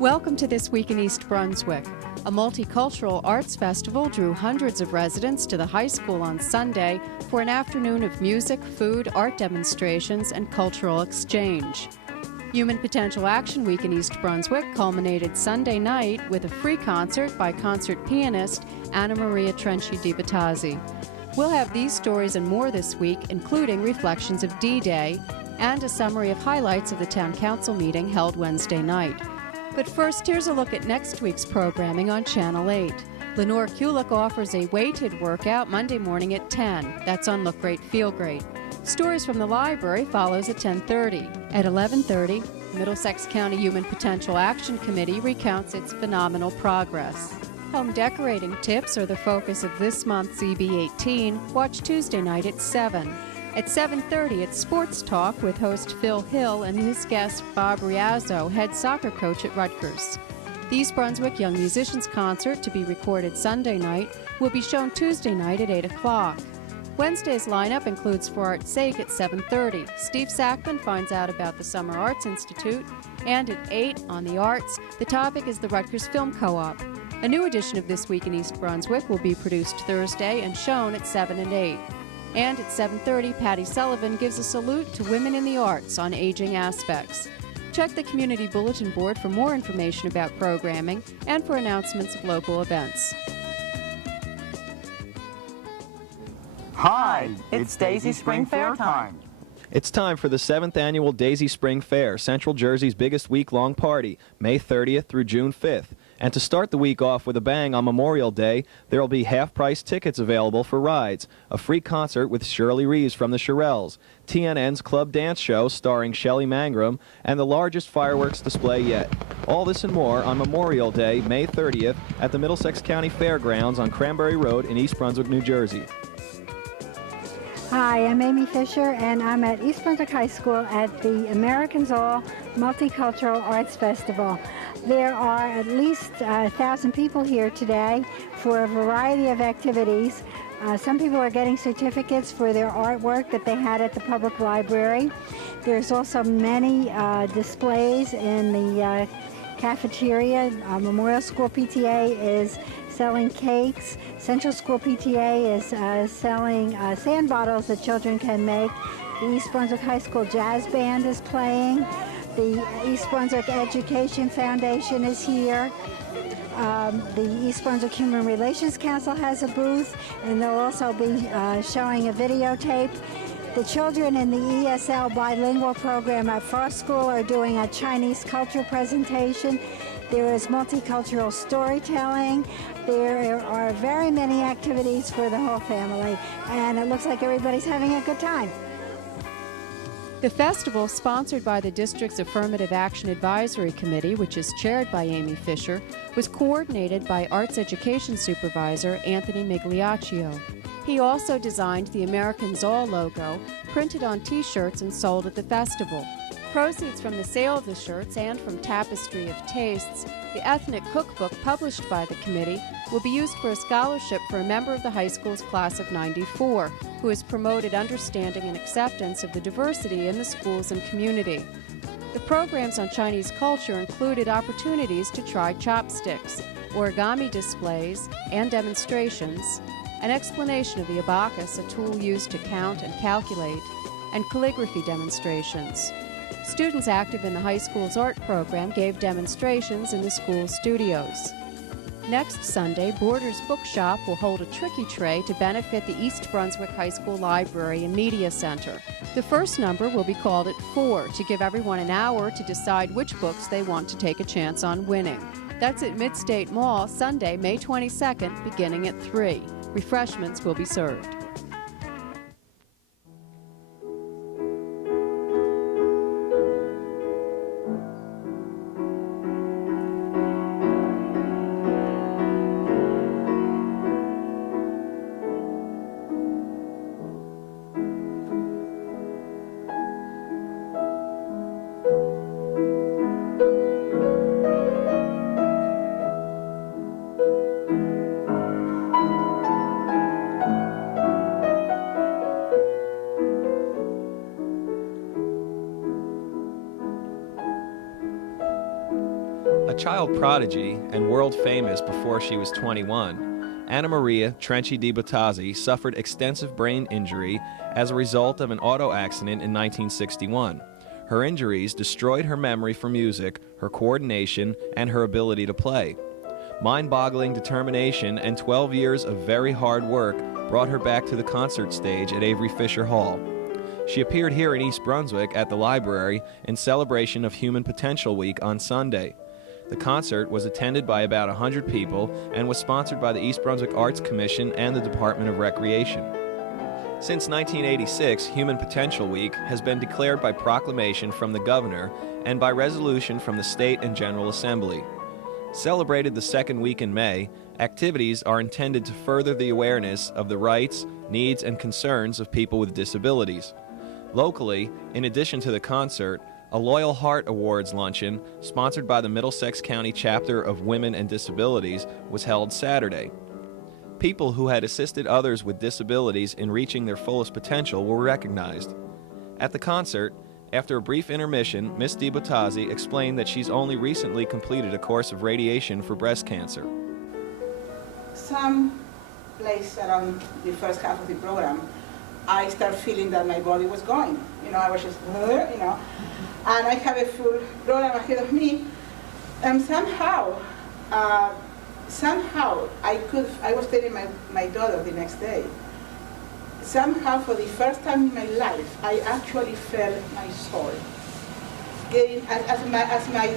Welcome to This Week in East Brunswick. A multicultural arts festival drew hundreds of residents to the high school on Sunday for an afternoon of music, food, art demonstrations, and cultural exchange. Human Potential Action Week in East Brunswick culminated Sunday night with a free concert by concert pianist Anna Maria Trenchi di Bottazzi. We'll have these stories and more this week, including reflections of D-Day and a summary of highlights of the Town Council meeting held Wednesday night. But first, here's a look at next week's programming on Channel 8. Leona Mc Ueigh offers a weighted workout Monday morning at 10. That's on Look Great, Feel Great. Stories from the Library follows at 10:30. At 11:30, Middlesex County Human Potential Action Committee recounts its phenomenal progress. Home decorating tips are the focus of this month's EB18. Watch Tuesday night at 7. At 7:30, it's Sports Talk with host Phil Hill and his guest Bob Riazzo, head soccer coach at Rutgers. The East Brunswick Young Musicians Concert, to be recorded Sunday night, will be shown Tuesday night at 8 o'clock. Wednesday's lineup includes For Art's Sake at 7:30. Steve Sackman finds out about the Summer Arts Institute. And at 8 on the arts, the topic is the Rutgers Film Co-op. A new edition of This Week in East Brunswick will be produced Thursday and shown at 7 and 8. And at 7:30, Patty Sullivan gives a salute to women in the arts on aging aspects. Check the Community Bulletin Board for more information about programming and for announcements of local events. Hi, it's Daisy Spring Fair time. It's time for the 7th Annual Daisy Spring Fair, Central Jersey's biggest week-long party, May 30th through June 5th. And to start the week off with a bang on Memorial Day, there will be half-price tickets available for rides, a free concert with Shirley Reeves from the Shirelles, TNN's Club Dance Show starring Shelley Mangrum, and the largest fireworks display yet. All this and more on Memorial Day, May 30th, at the Middlesex County Fairgrounds on Cranberry Road in East Brunswick, New Jersey. Hi, I'm Amy Fisher, and I'm at East Brunswick High School at the Americans All Multicultural Arts Festival. There are at least 1,000 people here today for a variety of activities. Some people are getting certificates for their artwork that they had at the public library. There's also many displays in the cafeteria. Memorial School PTA is selling cakes. Central School PTA is selling sand bottles that children can make. The East Brunswick High School Jazz Band is playing. The East Brunswick Education Foundation is here. The East Brunswick Human Relations Council has a booth, and they'll also be showing a videotape. The children in the ESL bilingual program at Frost School are doing a Chinese culture presentation. There is multicultural storytelling. There are very many activities for the whole family, and it looks like everybody's having a good time. The festival, sponsored by the district's Affirmative Action Advisory Committee, which is chaired by Amy Fisher, was coordinated by Arts Education Supervisor Anthony Migliaccio. He also designed the Americans All logo, printed on T-shirts and sold at the festival. Proceeds from the sale of the shirts and from Tapestry of Tastes, the ethnic cookbook published by the committee, will be used for a scholarship for a member of the high school's class of '94, who has promoted understanding and acceptance of the diversity in the schools and community. The programs on Chinese culture included opportunities to try chopsticks, origami displays and demonstrations, an explanation of the abacus, a tool used to count and calculate, and calligraphy demonstrations. Students active in the high school's art program gave demonstrations in the school studios. Next Sunday, Borders Bookshop will hold a Tricky Tray to benefit the East Brunswick High School Library and Media Center. The first number will be called at 4 to give everyone an hour to decide which books they want to take a chance on winning. That's at Midstate Mall, Sunday, May 22nd, beginning at 3. Refreshments will be served. child prodigy and world famous before she was 21, Anna Maria Trenchi di Bottazzi suffered extensive brain injury as a result of an auto accident in 1961. Her injuries destroyed her memory for music, her coordination, and her ability to play. Mind-boggling determination and 12 years of very hard work brought her back to the concert stage at Avery Fisher Hall. She appeared here in East Brunswick at the library in celebration of Human Potential Week on Sunday. The concert was attended by about 100 people and was sponsored by the East Brunswick Arts Commission and the Department of Recreation. Since 1986, Human Potential Week has been declared by proclamation from the governor and by resolution from the State and General Assembly. Celebrated the second week in May, activities are intended to further the awareness of the rights, needs, and concerns of people with disabilities. Locally, in addition to the concert, a Loyal Heart Awards luncheon, sponsored by the Middlesex County Chapter of Women and Disabilities, was held Saturday. People who had assisted others with disabilities in reaching their fullest potential were recognized. At the concert, after a brief intermission, Ms. Di Bottazzi explained that she's only recently completed a course of radiation for breast cancer. Some place around the first half of the program, I started feeling that my body was going. I was just, and I have a full program ahead of me, and somehow I was telling my daughter the next day, somehow for the first time in my life, I actually felt my soul. As my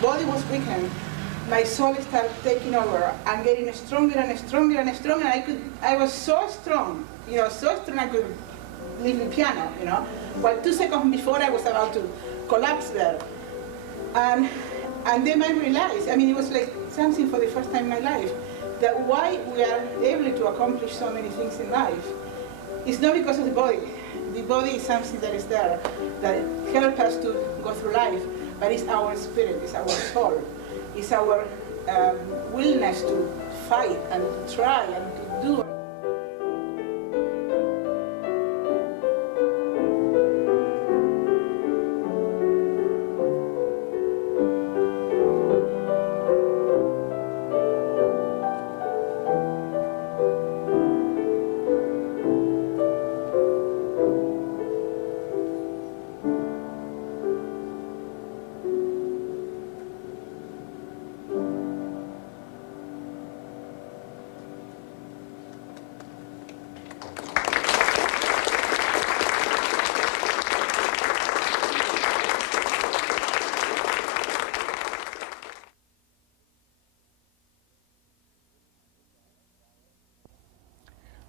body was weakened, my soul started taking over and getting stronger and stronger and stronger. I was so strong, so strong I could leave the piano, But 2 seconds before I was about to collapse there. And then I realized, it was like something for the first time in my life, that why we are able to accomplish so many things in life is not because of the body. The body is something that is there, that helps us to go through life, but it's our spirit, it's our soul, it's our willingness to fight and to try and to do.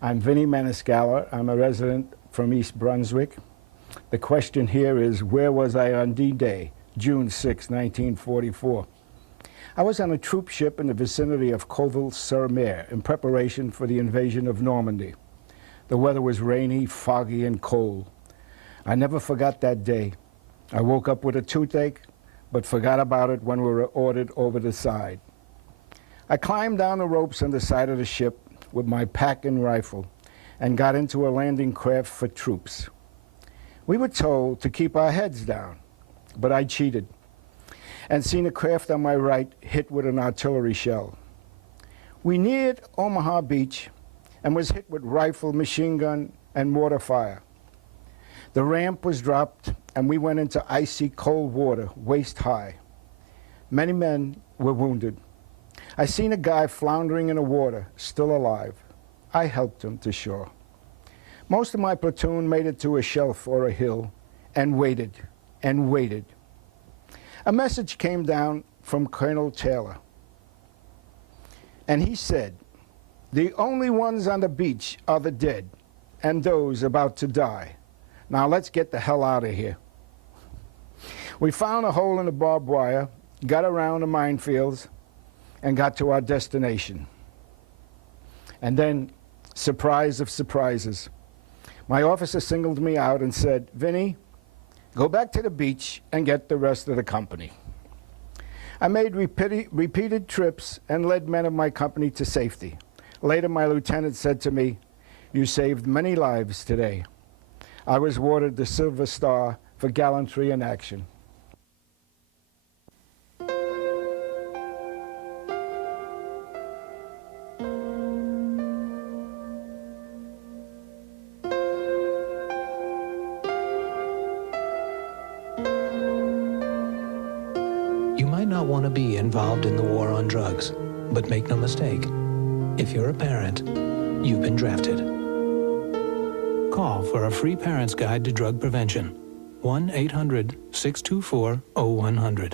I'm Vinnie Manescala. I'm a resident from East Brunswick. The question here is, where was I on D-Day, June 6, 1944? I was on a troop ship in the vicinity of Coville-sur-Mer in preparation for the invasion of Normandy. The weather was rainy, foggy, and cold. I never forgot that day. I woke up with a toothache, but forgot about it when we were ordered over the side. I climbed down the ropes on the side of the ship with my pack and rifle and got into a landing craft for troops. We were told to keep our heads down, but I cheated and seen a craft on my right hit with an artillery shell. We neared Omaha Beach and was hit with rifle, machine gun, and mortar fire. The ramp was dropped and we went into icy cold water, waist high. Many men were wounded. I seen a guy floundering in the water, still alive. I helped him to shore. Most of my platoon made it to a shelf or a hill and waited and waited. A message came down from Colonel Taylor. And he said, "The only ones on the beach are the dead and those about to die. Now let's get the hell out of here." We found a hole in the barbed wire, got around the minefields, and got to our destination. And then, surprise of surprises, my officer singled me out and said, "Vinnie, go back to the beach and get the rest of the company." I made repeated trips and led men of my company to safety. Later, my lieutenant said to me, "You saved many lives today." I was awarded the Silver Star for gallantry in action. not want to be involved in the war on drugs, but make no mistake, if you're a parent, you've been drafted. Call for a free parent's guide to drug prevention. 1-800-624-0100.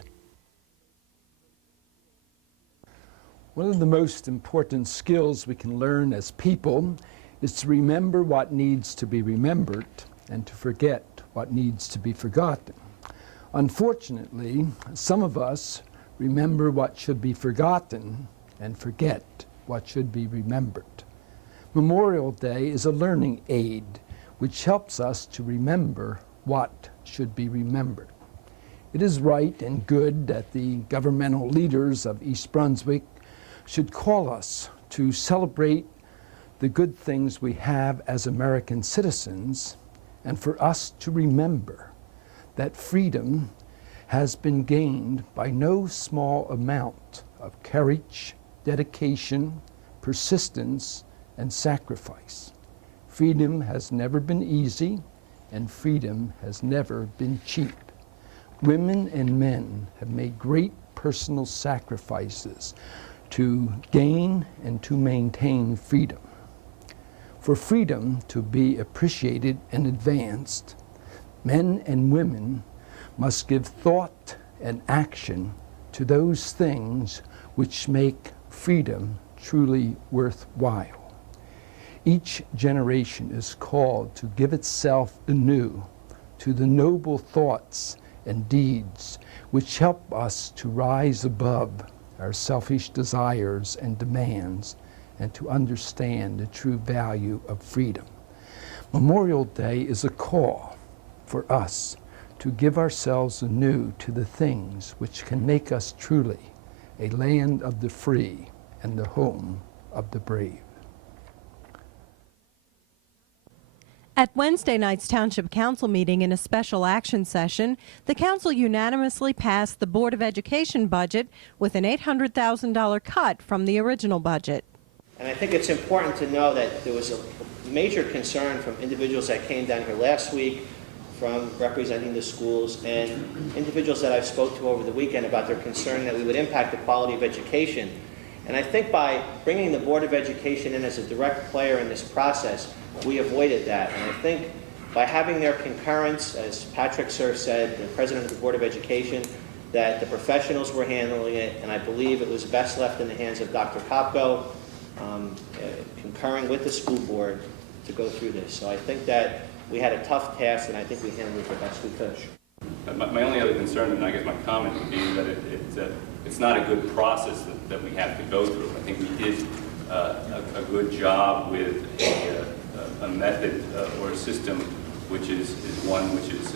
One of the most important skills we can learn as people is to remember what needs to be remembered and to forget what needs to be forgotten. Unfortunately, some of us remember what should be forgotten and forget what should be remembered. Memorial Day is a learning aid which helps us to remember what should be remembered. It is right and good that the governmental leaders of East Brunswick should call us to celebrate the good things we have as American citizens, and for us to remember that freedom has been gained by no small amount of courage, dedication, persistence, and sacrifice. Freedom has never been easy, and freedom has never been cheap. Women and men have made great personal sacrifices to gain and to maintain freedom. For freedom to be appreciated and advanced, men and women must give thought and action to those things which make freedom truly worthwhile. Each generation is called to give itself anew to the noble thoughts and deeds which help us to rise above our selfish desires and demands and to understand the true value of freedom. Memorial Day is a call for us to give ourselves anew to the things which can make us truly a land of the free and the home of the brave. At Wednesday night's Township Council meeting in a special action session, the council unanimously passed the Board of Education budget with an $800,000 cut from the original budget. And I think it's important to know that there was a major concern from individuals that came down here last week, from representing the schools, and individuals that I've spoke to over the weekend about their concern that we would impact the quality of education. And I think by bringing the Board of Education in as a direct player in this process, we avoided that. And I think by having their concurrence, as Patrick Sir said, the President of the Board of Education, that the professionals were handling it, and I believe it was best left in the hands of Dr. Kopko, concurring with the school board to go through this. So I think that we had a tough task, and I think we handled it the best we could. My only other concern, and I guess my comment would be that it's not a good process that we have to go through. I think we did a good job with a method or a system which is one which is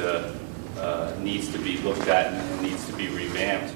needs to be looked at and needs to be revamped.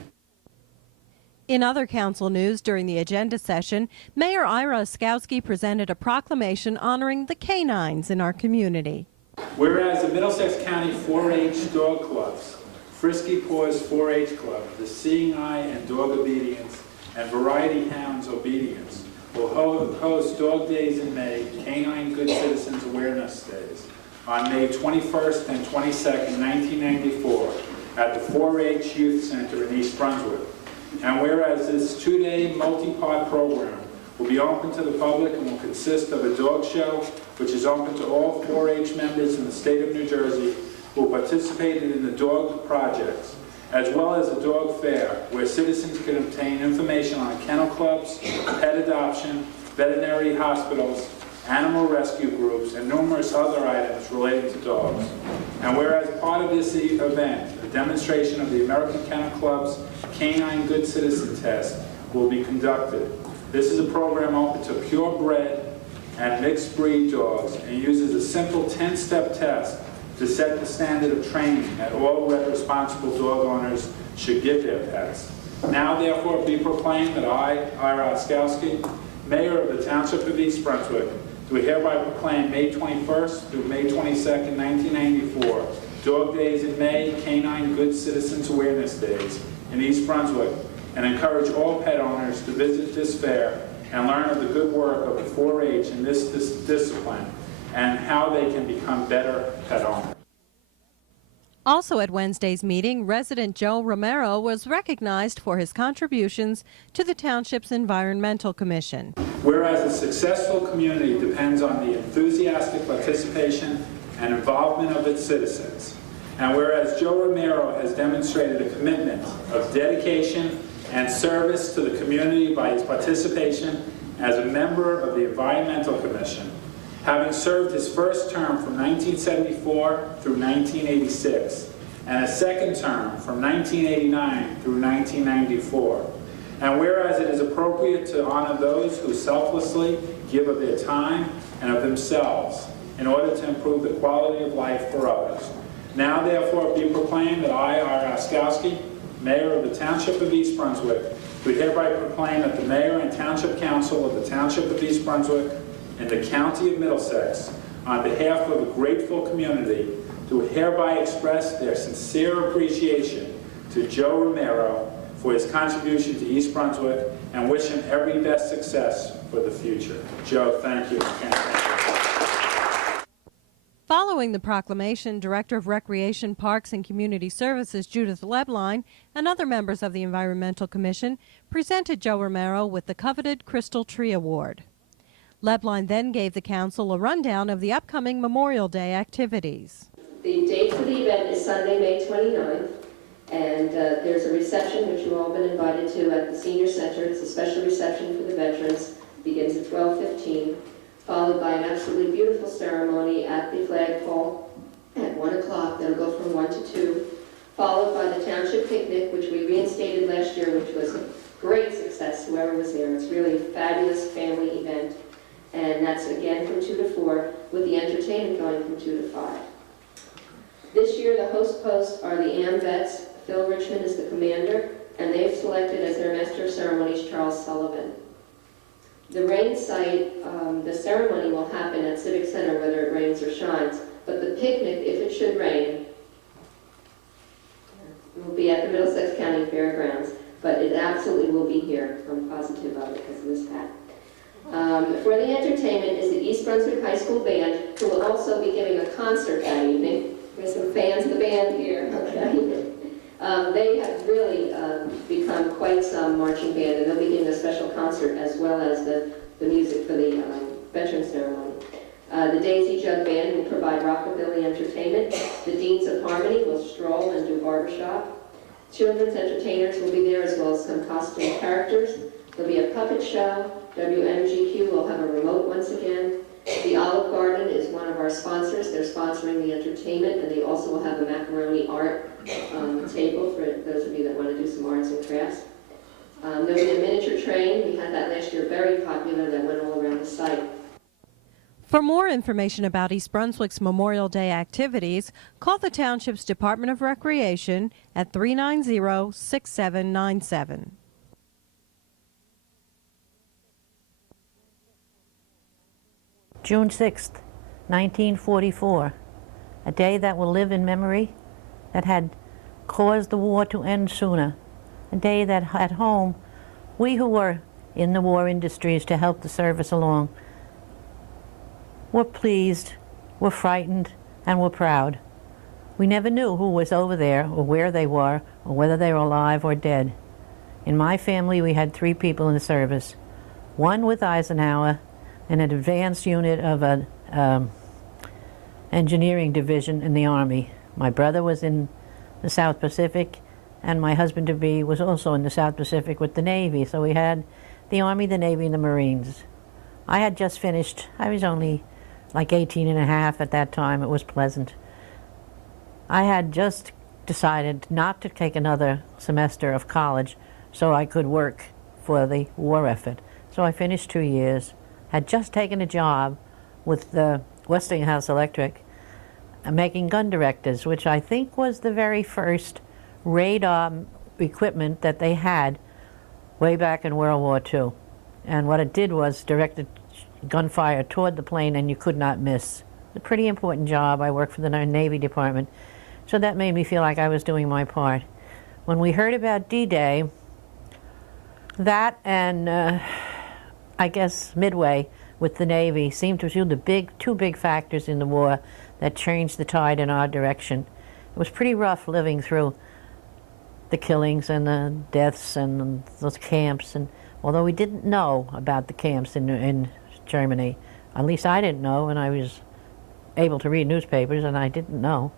In other council news during the agenda session, Mayor Ira Oskowski presented a proclamation honoring the canines in our community. Whereas the Middlesex County 4-H dog clubs, Frisky Paws 4-H Club, the Seeing Eye and Dog Obedience, and Variety Hounds Obedience will host Dog Days in May, Canine Good Citizens Awareness Days, on May 21st and 22nd, 1994, at the 4-H Youth Center in East Brunswick. And whereas this 2-day multi-part program will be open to the public and will consist of a dog show, which is open to all 4-H members in the state of New Jersey who participated in the dog projects, as well as a dog fair where citizens can obtain information on kennel clubs, pet adoption, veterinary hospitals, animal rescue groups, and numerous other items related to dogs. And whereas part of this event, a demonstration of the American Kennel Club's Canine Good Citizen Test will be conducted. This is a program open to purebred and mixed breed dogs and uses a simple 10-step test to set the standard of training that all responsible dog owners should give their pets. Now, therefore, be proclaimed that I, Ira Oskowski, Mayor of the Township of East Brunswick, do hereby proclaim May 21st through May 22nd, 1994, Dog Days in May, Canine Good Citizens Awareness Days in East Brunswick, and encourage all pet owners to visit this fair and learn of the good work of the 4-H in this discipline and how they can become better pet owners. Also at Wednesday's meeting, resident Joe Romero was recognized for his contributions to the township's Environmental Commission. Whereas a successful community depends on the enthusiastic participation and involvement of its citizens, and whereas Joe Romero has demonstrated a commitment of dedication and service to the community by his participation as a member of the Environmental Commission, having served his first term from 1974 through 1986, and a second term from 1989 through 1994. And whereas it is appropriate to honor those who selflessly give of their time and of themselves in order to improve the quality of life for others. Now therefore be proclaimed that I, R. Oskowski, Mayor of the Township of East Brunswick, do hereby proclaim that the Mayor and Township Council of the Township of East Brunswick in the County of Middlesex, on behalf of a grateful community, do hereby express their sincere appreciation to Joe Romero for his contribution to East Brunswick and wish him every best success for the future. Joe, thank you. Following the proclamation, Director of Recreation, Parks, and Community Services Judith Lebline and other members of the Environmental Commission presented Joe Romero with the coveted Crystal Tree Award. Lebline then gave the council a rundown of the upcoming Memorial Day activities. The date for the event is Sunday, May 29th, and there's a reception which you've all been invited to at the Senior Center. It's a special reception for the veterans. It begins at 12:15, followed by an absolutely beautiful ceremony at the flagpole at 1 o'clock. That'll go from 1 to 2, followed by the township picnic, which we reinstated last year, which was a great success, whoever was there. It's really a fabulous family event. And that's again from 2 to 4, with the entertainment going from 2 to 5. This year, the host posts are the AM vets. Phil Richmond is the commander, and they've selected as their master of ceremonies Charles Sullivan. The rain site, the ceremony will happen at Civic Center whether it rains or shines, but the picnic, if it should rain, will be at the Middlesex County Fairgrounds, but it absolutely will be here. I'm positive of it because of this hat. For the entertainment is the East Brunswick High School Band, who will also be giving a concert that evening. There's some fans of the band here, okay? They have really become quite some marching band, and they'll be giving a special concert as well as the music for the veteran ceremony. The Daisy Jug Band will provide rockabilly entertainment. The Deans of Harmony will stroll and do barbershop. Children's entertainers will be there as well as some costume characters. There'll be a puppet show. WMGQ will have a remote once again. The Olive Garden is one of our sponsors. They're sponsoring the entertainment, and they also will have a macaroni art table for those of you that want to do some arts and crafts. There'll be a miniature train. We had that last year, very popular, that went all around the site. For more information about East Brunswick's Memorial Day activities, call the Township's Department of Recreation at 390-6797. June 6th, 1944, a day that will live in memory, that had caused the war to end sooner, a day that at home, we who were in the war industries to help the service along, were pleased, were frightened, and were proud. We never knew who was over there or where they were or whether they were alive or dead. In my family, we had 3 people in the service, one with Eisenhower, in an advanced unit of an engineering division in the Army. My brother was in the South Pacific, and my husband-to-be was also in the South Pacific with the Navy. So we had the Army, the Navy, and the Marines. I had just finished. I was only like 18 and a half at that time. It was pleasant. I had just decided not to take another semester of college so I could work for the war effort. So I finished 2 years. Had just taken a job with the Westinghouse Electric making gun directors, which I think was the very first radar equipment that they had way back in World War II. And what it did was directed gunfire toward the plane and you could not miss. It's a pretty important job. I worked for the Navy Department, so that made me feel like I was doing my part. When we heard about D-Day, that and I guess Midway with the Navy seemed to be the two big factors in the war that changed the tide in our direction. It was pretty rough living through the killings and the deaths and those camps. And although we didn't know about the camps in Germany, at least I didn't know, and I was able to read newspapers, and I didn't know.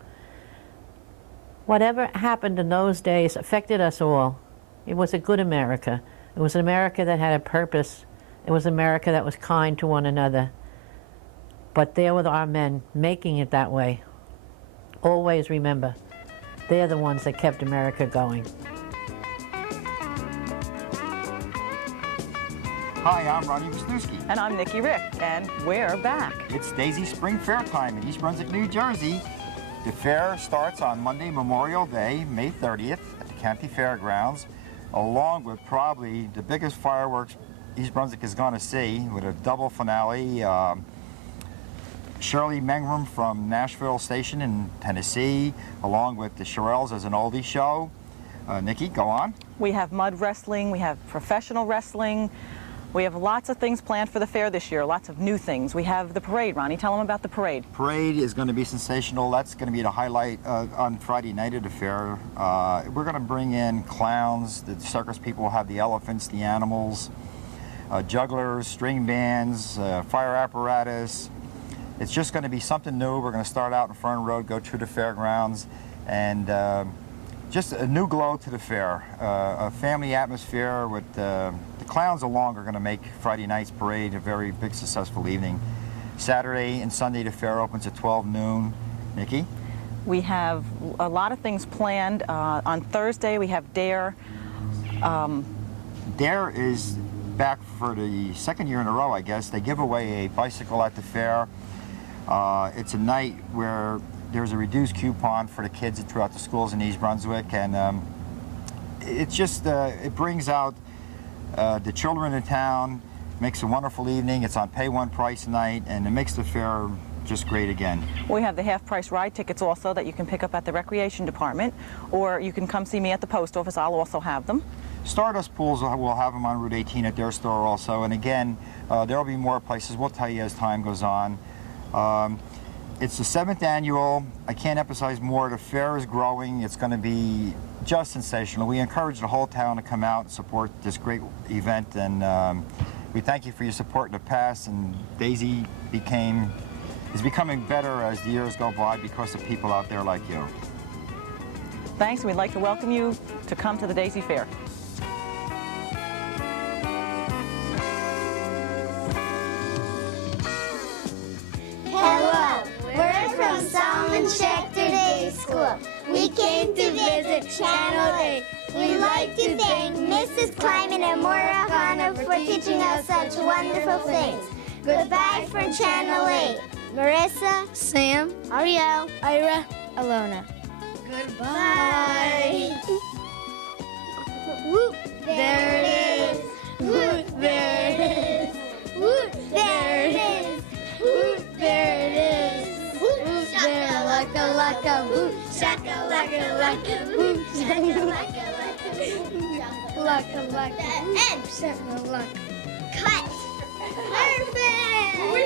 Whatever happened in those days affected us all. It was a good America. It was an America that had a purpose. It was America that was kind to one another. But there were our men making it that way. Always remember, they're the ones that kept America going. Hi, I'm Ronnie Wisniewski. And I'm Nikki Rick, and we're back. It's Daisy Spring Fair time in East Brunswick, New Jersey. The fair starts on Monday, Memorial Day, May 30th at the County Fairgrounds, along with probably the biggest fireworks East Brunswick is going to see, with a double finale. Shirley Mengram from Nashville Station in Tennessee, along with the Shirelles as an oldie show. Nikki, go on. We have mud wrestling, we have professional wrestling. We have lots of things planned for the fair this year, lots of new things. We have the parade. Ronnie, tell them about the parade. Parade is going to be sensational. That's going to be the highlight on Friday night of the fair. We're going to bring in clowns. The circus people will have the elephants, the animals, jugglers, string bands, fire apparatus. It's just going to be something new. We're going to start out in Fern Road, go to the fairgrounds, and just a new glow to the fair. A family atmosphere with the clowns along are going to make Friday night's parade a very big, successful evening. Saturday and Sunday, the fair opens at 12 noon. Nikki? We have a lot of things planned. On Thursday, we have DARE. DARE is back for the second year in a row, I guess. They give away a bicycle at the fair. It's a night where there's a reduced coupon for the kids throughout the schools in East Brunswick, and it's just, it brings out the children in town, makes a wonderful evening. It's on pay one price night, and it makes the fair just great again. We have the half-price ride tickets also that you can pick up at the recreation department, or you can come see me at the post office. I'll also have them. Stardust Pools will have them on Route 18 at their store also, and again, there will be more places. We'll tell you as time goes on. It's the 7th annual. I can't emphasize more. The fair is growing. It's going to be just sensational. We encourage the whole town to come out and support this great event, and we thank you for your support in the past, and Daisy is becoming better as the years go by because of people out there like you. Thanks, and we'd like to welcome you to come to the Daisy Fair. Hello, we're from Solomon Schechter Day School. We came to visit Channel 8. We'd like to thank Mrs. Kleiman and Maura Hanna for teaching us such wonderful things. Goodbye from Channel 8. Marissa, Sam, Ariel, Ira, Alona. Goodbye. Whoop, there it is. Whoop, there it is. Whoop, there it is. Whoop, there it is. Whoop, shaka laka laka. Whoop, shaka laka laka. Whoop, shaka laka laka. Laka laka. And shaka laka. Cut. Perfect.